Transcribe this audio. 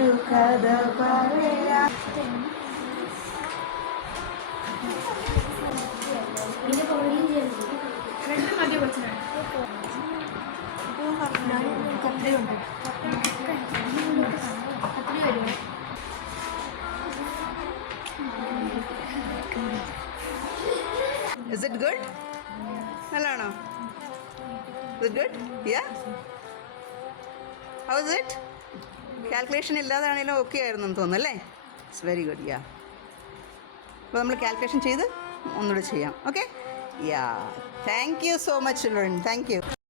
ഒരു കഥ പറയാ. Is it good? നല്ലതാണോ? Is it good? Yeah? How is it? Calculation ഇല്ലാതാണെങ്കിലും ഓക്കെ ആയിരുന്നു എന്ന് തോന്നുന്നു അല്ലേ? It's very good. യാ, അപ്പോൾ നമ്മൾ കാൽക്കുലേഷൻ ചെയ്ത് ഒന്നുകൂടെ ചെയ്യാം. Okay? Yeah, thank you so much children. Thank you.